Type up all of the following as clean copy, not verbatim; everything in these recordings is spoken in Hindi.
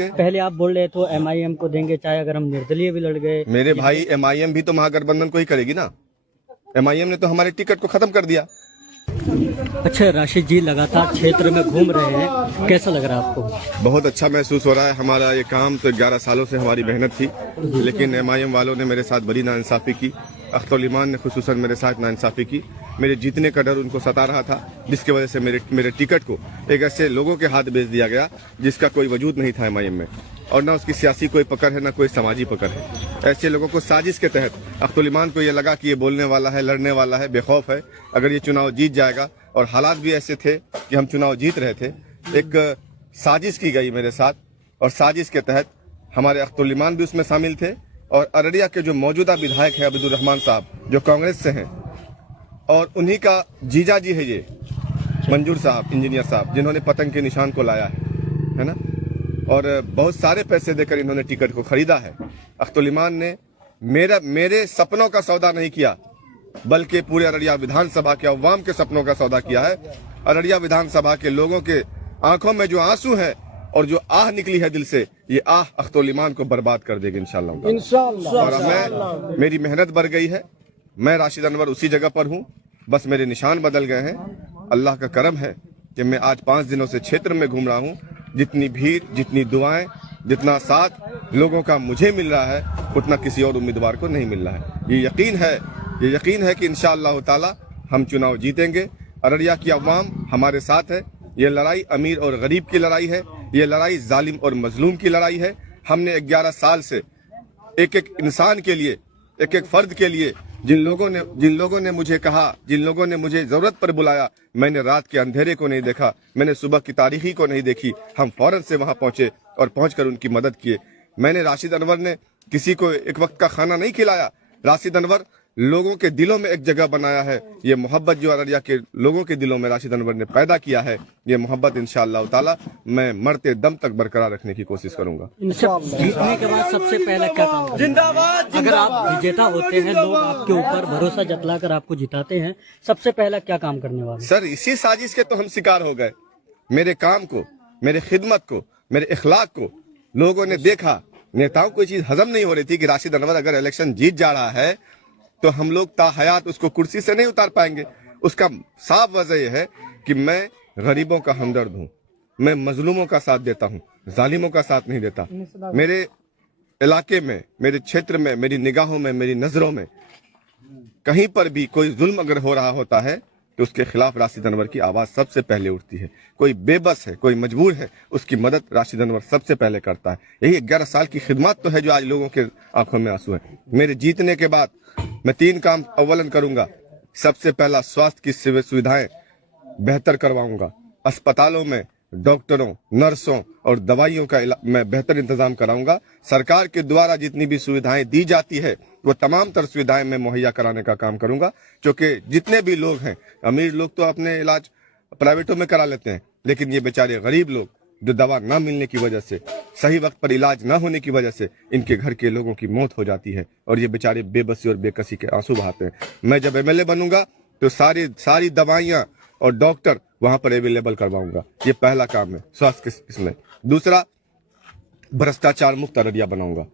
देंगे। पहले आप बोल रहे तो MIM को देंगे, चाहे अगर हम निर्दलीय भी लड़ गए। मेरे भाई MIM भी तो महागठबंधन को ही करेगी ना। MIM ने तो हमारे टिकट को खत्म कर दिया। अच्छा, राशिद जी लगातार क्षेत्र में घूम रहे हैं, कैसा लग रहा है आपको? बहुत अच्छा महसूस हो रहा है। हमारा ये काम तो 11 सालों से हमारी मेहनत थी, लेकिन MIM वालों ने मेरे साथ बड़ी नाइंसाफी की। अख्तर ईमान ने खुसूसन मेरे साथ नाइंसाफी की। मेरे जीतने का डर उनको सता रहा था, जिसकी वजह से मेरे टिकट को एक ऐसे लोगों के हाथ बेच दिया गया जिसका कोई वजूद नहीं था MIM में, और ना उसकी सियासी कोई पकड़ है, ना कोई समाजी पकड़ है। ऐसे लोगों को साजिश के तहत अख्तर ईमान को ये लगा कि ये बोलने वाला है, लड़ने वाला है, बेखौफ है, अगर ये चुनाव जीत जाएगा, और हालात भी ऐसे थे कि हम चुनाव जीत रहे थे। एक साजिश की गई मेरे साथ, और साजिश के तहत हमारे अख्तर ईमान भी उसमें शामिल थे, और अररिया के जो मौजूदा विधायक है अब्दुल रहमान साहब, जो कांग्रेस से हैं, और उन्हीं का जीजा जी है ये मंजूर साहब, इंजीनियर साहब, जिन्होंने पतंग के निशान को लाया है ना, और बहुत सारे पैसे देकर इन्होंने टिकट को खरीदा है। अख्तर ईमान ने मेरे सपनों का सौदा नहीं किया, बल्कि पूरे अररिया विधानसभा के अवाम के सपनों का सौदा किया है। अररिया विधानसभा के लोगों के आंखों में जो आंसू है और जो आह निकली है दिल से, ये आह अख्तर ईमान को बर्बाद कर देगी इंशाल्लाह। और मेरी मेहनत बढ़ गई है। मैं राशिद अनवर उसी जगह पर हूँ, बस मेरे निशान बदल गए हैं। अल्लाह का करम है कि मैं आज 5 दिनों से क्षेत्र में घूम रहा हूँ। जितनी भीड़, जितनी दुआएं, जितना साथ लोगों का मुझे मिल रहा है, उतना किसी और उम्मीदवार को नहीं मिल रहा है। ये यकीन है कि इंशाअल्लाह ताला हम चुनाव जीतेंगे। अररिया की अवाम हमारे साथ है। ये लड़ाई अमीर और गरीब की लड़ाई है, ये लड़ाई जालिम और मजलूम की लड़ाई है। हमने 11 साल से एक एक इंसान के लिए, एक एक फर्द के लिए, जिन लोगों ने मुझे कहा, जिन लोगों ने मुझे जरूरत पर बुलाया, मैंने रात के अंधेरे को नहीं देखा, मैंने सुबह की तारीखी को नहीं देखी। हम फौरन से वहां पहुंचे और पहुंचकर उनकी मदद किए। मैंने राशिद अनवर ने किसी को एक वक्त का खाना नहीं खिलाया। राशिद अनवर लोगों के दिलों में एक जगह बनाया है। ये मोहब्बत जो अररिया के लोगों के दिलों में राशिद अनवर ने पैदा किया है, ये मोहब्बत इंशाअल्लाह ताला मैं मरते दम तक बरकरार रखने की कोशिश करूंगा। जीतने के बाद सबसे पहले क्या काम? जिंदाबाद। अगर आप विजेता होते हैं, लोग आपके ऊपर भरोसा जतलाकर आपको जिताते हैं, सबसे पहला क्या काम करने वाले? सर, इसी साजिश के तो हम शिकार हो गए। मेरे काम को, मेरे खिदमत को, मेरे इखलाक को लोगों ने देखा। नेताओं को ये चीज हजम नहीं हो रही थी कि राशिद अनवर अगर इलेक्शन जीत जा रहा है तो हम लोग ताहयात उसको कुर्सी से नहीं उतार पाएंगे। उसका साफ वजह यह है कि मैं गरीबों का हमदर्द हूँ, मैं मजलूमों का साथ देता हूँ, जालिमों का साथ नहीं देता। मेरे इलाके में, मेरे क्षेत्र में, मेरी निगाहों में, मेरी नजरों में कहीं पर भी कोई जुल्म अगर हो रहा होता है तो उसके खिलाफ राशिद अनवर की आवाज सबसे पहले उठती है। कोई बेबस है, कोई मजबूर है, उसकी मदद राशिद अनवर सबसे पहले करता है। यही 11 साल की खिदमत तो है जो आज लोगों के आंखों में आंसू है। मेरे जीतने के बाद मैं 3 काम अव्वलन करूंगा। सबसे पहला, स्वास्थ्य की सुविधाएं बेहतर करवाऊंगा। अस्पतालों में डॉक्टरों, नर्सों और दवाइयों का मैं बेहतर इंतजाम कराऊंगा। सरकार के द्वारा जितनी भी सुविधाएं दी जाती है वो तमाम तर सुविधाएं मैं मुहैया कराने का काम करूंगा। क्योंकि जितने भी लोग हैं, अमीर लोग तो अपने इलाज प्राइवेटों में करा लेते हैं, लेकिन ये बेचारे गरीब लोग जो दवा ना मिलने की वजह से, सही वक्त पर इलाज ना होने की वजह से इनके घर के लोगों की मौत हो जाती है, और ये बेचारे बेबसी और बेकसी के आंसू बहाते हैं। मैं जब MLA बनूंगा तो सारी दवाइयां और डॉक्टर वहां पर अवेलेबल करवाऊंगा। ये पहला काम है स्वास्थ्य के इसमें। दूसरा, भ्रष्टाचार मुक्त अररिया बनाऊंगा।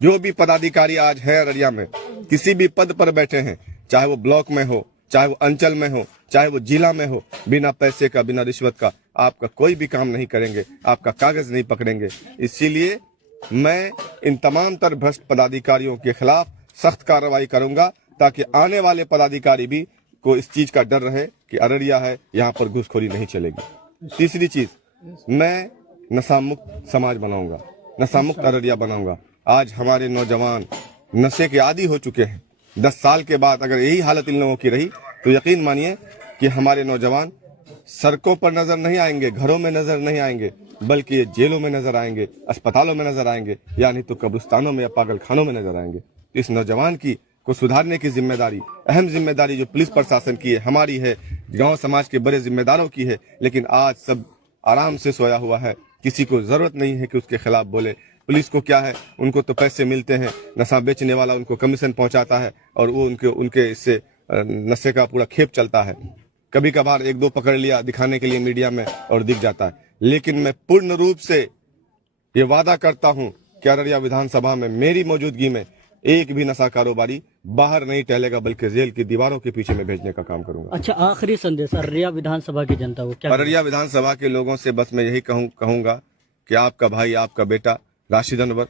जो भी पदाधिकारी आज है अररिया में, किसी भी पद पर बैठे हैं, चाहे वो ब्लॉक में हो, चाहे वो अंचल में हो, चाहे वो जिला में हो, बिना पैसे का, बिना रिश्वत का आपका कोई भी काम नहीं करेंगे, आपका कागज नहीं पकड़ेंगे। इसीलिए मैं इन तमाम तर भ्रष्ट पदाधिकारियों के खिलाफ सख्त कार्रवाई करूंगा, ताकि आने वाले पदाधिकारी भी को इस चीज का डर रहे कि अररिया है, यहाँ पर घूसखोरी नहीं चलेगी। तीसरी चीज, मैं नशा मुक्त समाज बनाऊंगा, नशा मुक्त अररिया बनाऊंगा। आज हमारे नौजवान नशे के आदी हो चुके हैं। 10 साल के बाद अगर यही हालत इन लोगों की रही तो यकीन मानिए कि हमारे नौजवान सड़कों पर नजर नहीं आएंगे, घरों में नजर नहीं आएंगे, बल्कि ये जेलों में नजर आएंगे, अस्पतालों में नजर आएंगे, यानी तो कब्रिस्तानों में या पागल खानों में नजर आएंगे। इस नौजवान की को सुधारने की जिम्मेदारी, अहम जिम्मेदारी जो पुलिस प्रशासन की है, हमारी है, गांव समाज के बड़े जिम्मेदारों की है। लेकिन आज सब आराम से सोया हुआ है, किसी को जरूरत नहीं है कि उसके खिलाफ बोले। पुलिस को क्या है, उनको तो पैसे मिलते हैं, नशा बेचने वाला उनको कमीशन पहुंचाता है और वो उनके इससे नशे का पूरा खेप चलता है। कभी कभार 1-2 पकड़ लिया दिखाने के लिए मीडिया में और दिख जाता है। लेकिन मैं पूर्ण रूप से ये वादा करता हूं कि अररिया विधानसभा में मेरी मौजूदगी में एक भी नशा कारोबारी बाहर नहीं टहलेगा, बल्कि जेल की दीवारों के पीछे में भेजने का काम करूंगा। अच्छा, आखिरी संदेश अररिया विधानसभा की जनता को क्या? अररिया विधानसभा के लोगों से बस मैं यही कहूंगा कि आपका भाई, आपका बेटा राशिद अनवर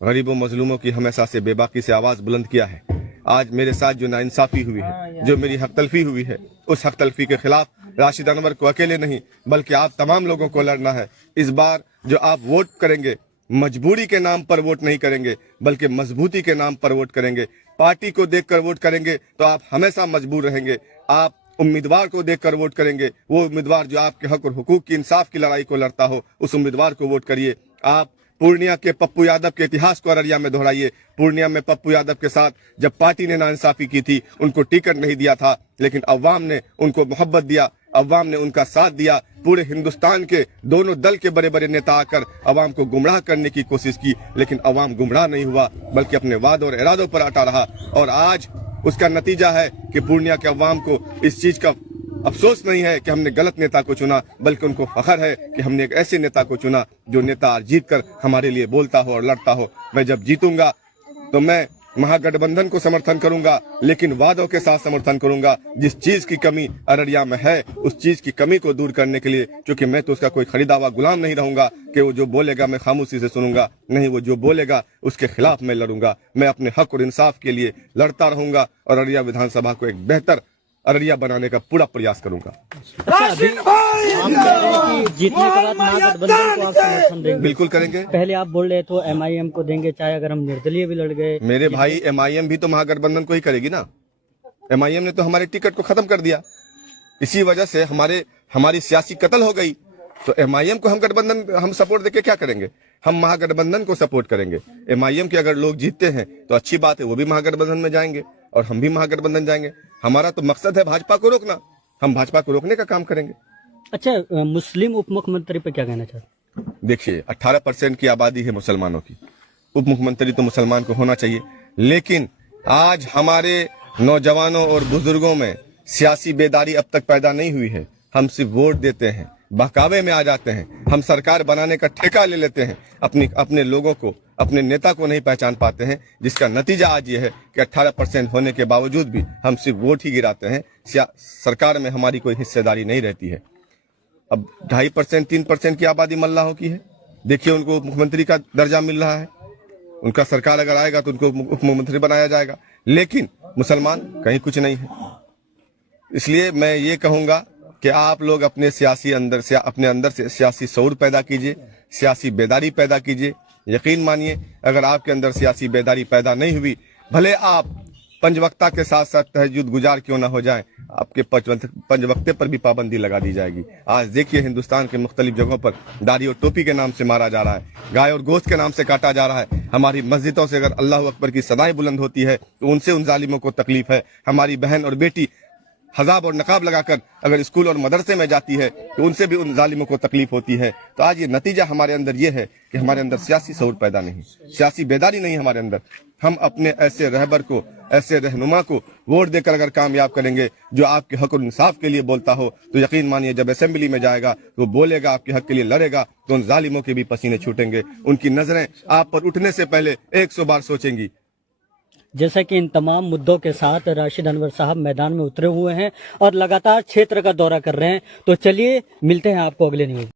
गरीबों मजलूमों की हमेशा से बेबाकी से आवाज बुलंद किया है। आज मेरे साथ जो नाइंसाफी हुई है, जो मेरी हक तलफी हुई है, उस हक तलफी के खिलाफ राशिद अनवर को अकेले नहीं बल्कि आप तमाम लोगों को लड़ना है। इस बार जो आप वोट करेंगे, मजबूरी के नाम पर वोट नहीं करेंगे बल्कि मजबूती के नाम पर वोट करेंगे। पार्टी को देखकर वोट करेंगे तो आप हमेशा मजबूर रहेंगे। आप उम्मीदवार को देखकर वोट करेंगे, वो उम्मीदवार जो आपके हक और हुकूक की इंसाफ की लड़ाई को लड़ता हो, उस उम्मीदवार को वोट करिए। आप पूर्णिया के पप्पू यादव के इतिहास को अररिया में दोहराइए। पूर्णिया में पप्पू यादव के साथ जब पार्टी ने नाइंसाफी की थी, उनको टिकट नहीं दिया था, लेकिन अवाम ने उनको मोहब्बत दिया, अवाम ने उनका साथ दिया। पूरे हिंदुस्तान के दोनों दल के बड़े बड़े नेता आकर अवाम को गुमराह करने की कोशिश की, लेकिन अवाम गुमराह नहीं हुआ बल्कि अपने वादों और इरादों पर अटा रहा। और आज उसका नतीजा है कि पूर्णिया के अवाम को इस चीज का अफसोस नहीं है कि हमने गलत नेता को चुना, बल्कि उनको फख्र है कि हमने एक ऐसे नेता को चुना जो नेता आज जीत कर हमारे लिए बोलता हो और लड़ता हो। मैं जब जीतूंगा तो मैं महागठबंधन को समर्थन करूंगा, लेकिन वादों के साथ समर्थन करूंगा। जिस चीज की कमी अररिया में है, उस चीज की कमी को दूर करने के लिए, क्योंकि मैं तो उसका कोई खरीदा हुआ गुलाम नहीं रहूंगा कि वो जो बोलेगा मैं खामोशी से सुनूंगा। नहीं, वो जो बोलेगा उसके खिलाफ मैं लड़ूंगा। मैं अपने हक और इंसाफ के लिए लड़ता रहूंगा और अररिया विधानसभा को एक बेहतर अररिया बनाने का पूरा प्रयास करूंगा। अच्छा, अभी आप कह रहे हैं कि जीतने के बाद महागठबंधन को आप समर्थन देंगे? बिल्कुल करेंगे। पहले आप बोल रहे तो MIM को देंगे, चाहे अगर हम निर्दलीय भी लड़ गए। मेरे भाई, MIM भी तो महागठबंधन को ही करेगी ना। MIM ने तो हमारे टिकट को खत्म कर दिया, इसी वजह से हमारी सियासी कत्ल हो गई। तो MIM को हम सपोर्ट देके क्या करेंगे? हम महागठबंधन को सपोर्ट करेंगे। MIM के अगर लोग जीतते हैं तो अच्छी बात है, वो भी महागठबंधन में जाएंगे और हम भी महागठबंधन जाएंगे। हमारा तो मकसद है भाजपा को रोकना, हम भाजपा को रोकने का काम करेंगे। अच्छा, मुस्लिम उप मुख्यमंत्री पे क्या कहना चाहते हैं? देखिए, 18% की आबादी है मुसलमानों की, उप मुख्यमंत्री तो मुसलमान को होना चाहिए। लेकिन आज हमारे नौजवानों और बुजुर्गों में सियासी बेदारी अब तक पैदा नहीं हुई है। हम सिर्फ वोट देते हैं, बहकावे में आ जाते हैं, हम सरकार बनाने का ठेका ले लेते हैं, अपने लोगों को, अपने नेता को नहीं पहचान पाते हैं, जिसका नतीजा आज ये है कि 18% होने के बावजूद भी हम सिर्फ वोट ही गिराते हैं। सरकार में हमारी कोई हिस्सेदारी नहीं रहती है। अब 2.5% 3% की आबादी मल्लाहों की है। देखिए, उनको मुख्यमंत्री का दर्जा मिल रहा है, उनका सरकार अगर आएगा तो उनको उप मुख्यमंत्री बनाया जाएगा, लेकिन मुसलमान कहीं कुछ नहीं है। इसलिए मैं ये कहूंगा कि आप लोग अपने अंदर से सियासी शऊर पैदा कीजिए, सियासी बेदारी पैदा कीजिए। यकीन मानिए, अगर आपके अंदर सियासी बेदारी पैदा नहीं हुई, भले आप पंचवक्ता के साथ साथ तहज्जुद गुजार क्यों ना हो जाएं, आपके पंचवक्ते पर भी पाबंदी लगा दी जाएगी। आज देखिए, हिंदुस्तान के मुख्तलिफ जगहों पर दाढ़ी और टोपी के नाम से मारा जा रहा है, गाय और गोश्त के नाम से काटा जा रहा है। हमारी मस्जिदों से अगर अल्लाह अकबर की सदाएं बुलंद होती है तो उनसे उन जालिमों को तकलीफ है। हमारी बहन और बेटी हजाब और नकाब लगाकर अगर स्कूल और मदरसे में जाती है तो उनसे भी उन जालिमों को तकलीफ होती है। तो आज ये नतीजा हमारे अंदर ये है कि हमारे अंदर सियासी शऊर पैदा नहीं, सियासी बेदारी नहीं हमारे अंदर। हम अपने ऐसे रहबर को, ऐसे रहनुमा को वोट देकर अगर कामयाब करेंगे जो आपके हक और इंसाफ के लिए बोलता हो, तो यकीन मानिए जब असेंबली में जाएगा तो बोलेगा, आपके हक के लिए लड़ेगा, तो उन जालिमों के भी पसीने छूटेंगे। उनकी नजरें आप पर उठने से पहले 100 बार सोचेंगी। जैसा कि इन तमाम मुद्दों के साथ राशिद अनवर साहब मैदान में उतरे हुए हैं और लगातार क्षेत्र का दौरा कर रहे हैं। तो चलिए मिलते हैं आपको अगले न्यूज।